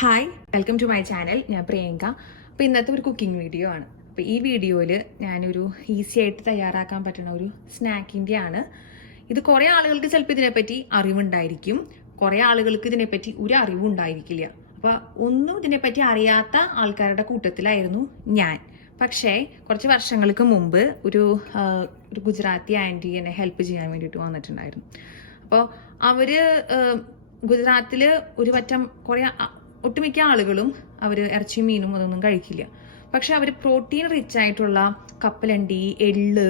Hi, welcome to my channel. ഞാൻ പ്രിയങ്ക. അപ്പോൾ ഇന്നത്തെ ഒരു കുക്കിംഗ് വീഡിയോ ആണ്. അപ്പോൾ ഈ വീഡിയോയിൽ ഞാനൊരു ഈസി ആയിട്ട് തയ്യാറാക്കാൻ പറ്റുന്ന ഒരു സ്നാക്കിൻ്റെ ആണ്. ഇത് കുറേ ആളുകൾക്ക് ചിലപ്പോൾ ഇതിനെപ്പറ്റി അറിവുണ്ടായിരിക്കും, കുറേ ആളുകൾക്ക് ഇതിനെപ്പറ്റി ഒരു അറിവും ഉണ്ടായിരിക്കില്ല. അപ്പോൾ ഒന്നും ഇതിനെപ്പറ്റി അറിയാത്ത ആൾക്കാരുടെ കൂട്ടത്തിലായിരുന്നു ഞാൻ. പക്ഷേ കുറച്ച് വർഷങ്ങൾക്ക് മുമ്പ് ഒരു ഗുജറാത്തി ആൻറ്റി എന്നെ ഹെൽപ്പ് ചെയ്യാൻ വേണ്ടിയിട്ട് വന്നിട്ടുണ്ടായിരുന്നു. അപ്പോൾ അവർ ഗുജറാത്തിൽ ഒരു പറ്റം കുറേ ഒട്ടുമിക്ക ആളുകളും അവർ ഇറച്ചിയും മീനും അതൊന്നും കഴിക്കില്ല. പക്ഷെ അവർ പ്രോട്ടീൻ റിച്ച് ആയിട്ടുള്ള കപ്പലണ്ടി, എള്ള്,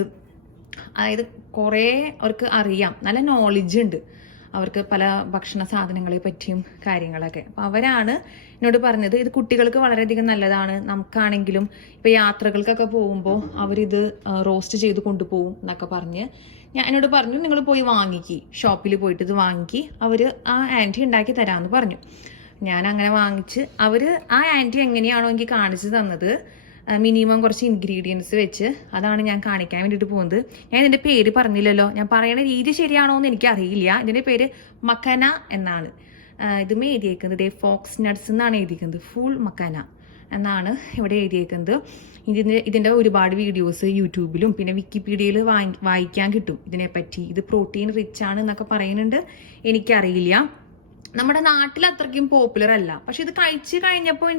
അതായത് കുറേ അവർക്ക് അറിയാം, നല്ല നോളജ് ഉണ്ട് അവർക്ക് പല ഭക്ഷണ സാധനങ്ങളെ പറ്റിയും കാര്യങ്ങളൊക്കെ. അപ്പോൾ അവരാണ് എന്നോട് പറഞ്ഞത് ഇത് കുട്ടികൾക്ക് വളരെയധികം നല്ലതാണ്, നമുക്കാണെങ്കിലും ഇപ്പോൾ യാത്രകൾക്കൊക്കെ പോകുമ്പോൾ അവരിത് റോസ്റ്റ് ചെയ്ത് കൊണ്ടുപോകും എന്നൊക്കെ പറഞ്ഞ് എന്നോട് പറഞ്ഞു, നിങ്ങൾ പോയി വാങ്ങിക്കി, ഷോപ്പിൽ പോയിട്ട് ഇത് വാങ്ങിക്കി, അവർ ആ ആൻറ്റി ഉണ്ടാക്കി തരാമെന്ന് പറഞ്ഞു. ഞാൻ അങ്ങനെ വാങ്ങിച്ച് അവർ ആ ആൻറ്റി എങ്ങനെയാണോ എനിക്ക് കാണിച്ചു തന്നത്, മിനിമം കുറച്ച് ഇൻഗ്രീഡിയൻസ് വെച്ച് അതാണ് ഞാൻ കാണിക്കാൻ വേണ്ടിയിട്ട് പോകുന്നത്. ഞാൻ ഇതിൻ്റെ പേര് പറഞ്ഞില്ലല്ലോ, ഞാൻ പറയുന്ന രീതി ശരിയാണോ എന്ന് എനിക്കറിയില്ല. ഇതിൻ്റെ പേര് മഖന എന്നാണ്. ഇതുമേ എഴുതിയേക്കുന്നത് ഫോക്സ് നട്ട്സ് എന്നാണ് എഴുതിയിരിക്കുന്നത്. ഫൂൾ മഖന എന്നാണ് ഇവിടെ എഴുതിയേക്കുന്നത്. ഇതിൻ്റെ ഒരുപാട് വീഡിയോസ് യൂട്യൂബിലും പിന്നെ വിക്കിപീഡിയയിൽ വായിക്കാൻ കിട്ടും ഇതിനെപ്പറ്റി. ഇത് പ്രോട്ടീൻ റിച്ച് ആണ് എന്നൊക്കെ പറയുന്നുണ്ട്, എനിക്കറിയില്ല. നമ്മുടെ നാട്ടിൽ അത്രയ്ക്കും പോപ്പുലർ അല്ല. പക്ഷെ ഇത് കഴിച്ച് കഴിഞ്ഞപ്പോൾ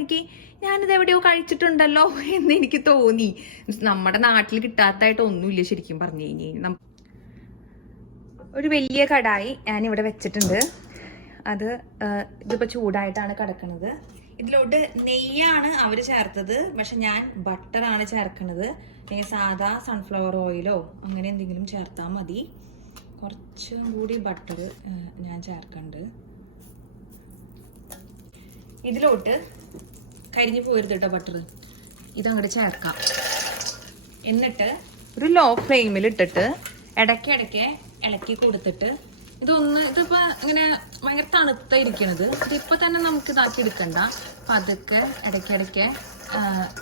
ഞാനിത് എവിടെയോ കഴിച്ചിട്ടുണ്ടല്ലോ എന്ന് എനിക്ക് തോന്നി. നമ്മുടെ നാട്ടിൽ കിട്ടാത്തതായിട്ട് ഒന്നുമില്ല ശരിക്കും പറഞ്ഞു കഴിഞ്ഞാൽ. ഒരു വലിയ കടായി ഞാനിവിടെ വെച്ചിട്ടുണ്ട്. ഇതിപ്പോൾ ചൂടായിട്ടാണ് കിടക്കുന്നത്. ഇതിലോട്ട് നെയ്യാണ് അവർ ചേർത്തത്, പക്ഷെ ഞാൻ ബട്ടറാണ് ചേർക്കുന്നത്. സാധാ സൺഫ്ലവർ ഓയിലോ അങ്ങനെ എന്തെങ്കിലും ചേർത്താൽ മതി. കുറച്ചും കൂടി ബട്ടർ ഞാൻ ചേർക്കുന്നുണ്ട്. ഇതിലോട്ട് കരിഞ്ഞു പോരുത് കേട്ടോ ബട്ടർ. ഇതങ്ങോട്ട് ചേർക്കാം. എന്നിട്ട് ഒരു ലോ ഫ്ലെയിമിൽ ഇട്ടിട്ട് ഇടയ്ക്കിടയ്ക്ക് ഇളക്കി കൊടുത്തിട്ട് ഇതിപ്പോൾ ഇങ്ങനെ ഭയങ്കര തണുത്തായിരിക്കണത്. ഇതിപ്പോൾ തന്നെ നമുക്ക് ഇതാക്കി എടുക്കണ്ട. അപ്പം അതൊക്കെ ഇടയ്ക്കിടയ്ക്ക്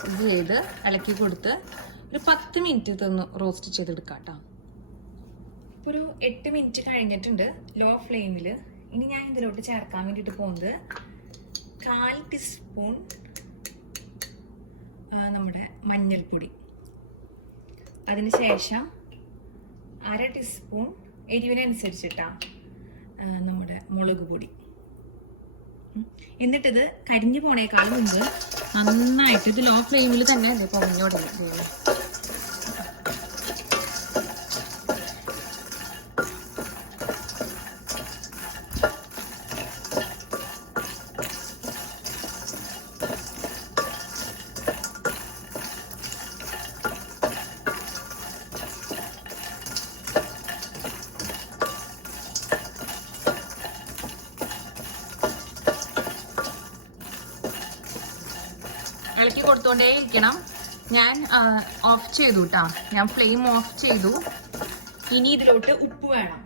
ഇത് ചെയ്ത് ഇളക്കി കൊടുത്ത് ഒരു 10 മിനിറ്റ് ഇതൊന്ന് റോസ്റ്റ് ചെയ്തെടുക്കാം കേട്ടോ. ഇപ്പോൾ ഒരു 8 മിനിറ്റ് കഴിഞ്ഞിട്ടുണ്ട് ലോ ഫ്ലെയിമിൽ. ഇനി ഞാൻ ഇതിലോട്ട് ചേർക്കാൻ വേണ്ടിയിട്ട് പോകുന്നത് 1/4 ടീസ്പൂൺ നമ്മുടെ മഞ്ഞൾപ്പൊടി, അതിനുശേഷം 1/2 ടീസ്പൂൺ എരിവിനനുസരിച്ചിട്ടാണ് നമ്മുടെ മുളക് പൊടി. എന്നിട്ടിത് കരിഞ്ഞു പോണേക്കാളും മുമ്പ് നന്നായിട്ട് ഇത് ലോ ഫ്ലെയിമിൽ തന്നെ പൊങ്ങഞ്ഞോടങ്ങി. ഇളക്കി കൊടുത്തോണ്ടേ ഇരിക്കണം. ഞാൻ ഓഫ് ചെയ്തു കേട്ടോ, ഞാൻ ഫ്ലെയിം ഓഫ് ചെയ്തു. ഇനി ഇതിലോട്ട് ഉപ്പ് വേണം.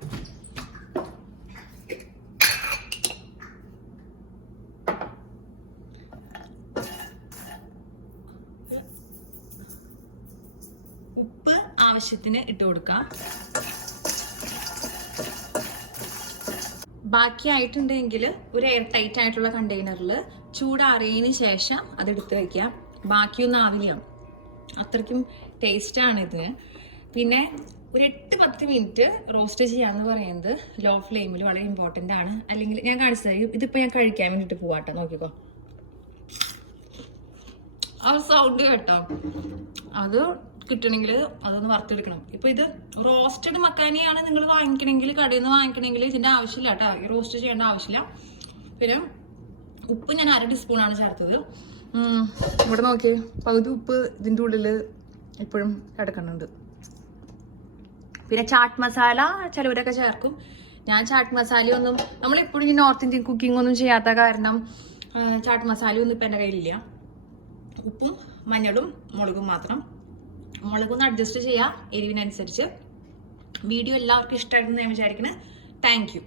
ഉപ്പ് ആവശ്യത്തിന് ഇട്ട് കൊടുക്കാം. ബാക്കിയായിട്ടുണ്ടെങ്കിൽ ഒരു എയർ ടൈറ്റ് ആയിട്ടുള്ള കണ്ടെയ്നറിൽ ചൂടാറിയതിന് ശേഷം അതെടുത്ത് വയ്ക്കാം. ബാക്കിയൊന്നും ആവില്ല, അത്രയ്ക്കും ടേസ്റ്റാണ് ഇതിന്. പിന്നെ ഒരു 8-10 മിനിറ്റ് റോസ്റ്റ് ചെയ്യാന്ന് പറയുന്നത് ലോ ഫ്ലെയിമിൽ വളരെ ഇമ്പോർട്ടൻ്റ് ആണ്. അല്ലെങ്കിൽ ഞാൻ കാണിച്ചത് ഇതിപ്പോൾ ഞാൻ കഴിക്കാൻ വേണ്ടിയിട്ട് പോവാട്ടോ, നോക്കിക്കോ ആ സൗണ്ട് കേട്ടോ. അത് കിട്ടണമെങ്കിൽ അതൊന്ന് വറുത്തെടുക്കണം. ഇപ്പോൾ ഇത് റോസ്റ്റഡ് മക്കാനിയാണ് നിങ്ങൾ വാങ്ങിക്കണമെങ്കിൽ, കടയിൽ നിന്ന് വാങ്ങിക്കണമെങ്കിൽ ഇതിൻ്റെ ആവശ്യമില്ല കേട്ടോ, റോസ്റ്റ് ചെയ്യേണ്ട ആവശ്യമില്ല. പിന്നെ ഉപ്പ് ഞാൻ 1/2 ടീസ്പൂണാണ് ചേർത്തത്. ഇവിടെ നോക്കി പകുതി ഉപ്പ് ഇതിൻ്റെ ഉള്ളിൽ ഇപ്പോഴും കിടക്കുന്നുണ്ട്. പിന്നെ ചാട്ട് മസാല ചിലവരൊക്കെ ചേർക്കും. ഞാൻ ചാട്ട് മസാലയൊന്നും നമ്മളെപ്പോഴും ഈ നോർത്ത് ഇന്ത്യൻ കുക്കിംഗ് ഒന്നും ചെയ്യാത്ത കാരണം ചാട്ട് മസാലയൊന്നും ഇപ്പം എൻ്റെ കയ്യിലില്ല. ഉപ്പും മഞ്ഞളും മുളകും മാത്രം. മുളകൊന്ന് അഡ്ജസ്റ്റ് ചെയ്യുക എരിവിനനുസരിച്ച്. വീഡിയോ എല്ലാവർക്കും ഇഷ്ടമായിരുന്നു ഞാൻ വിചാരിക്കുന്നത്. Thank you.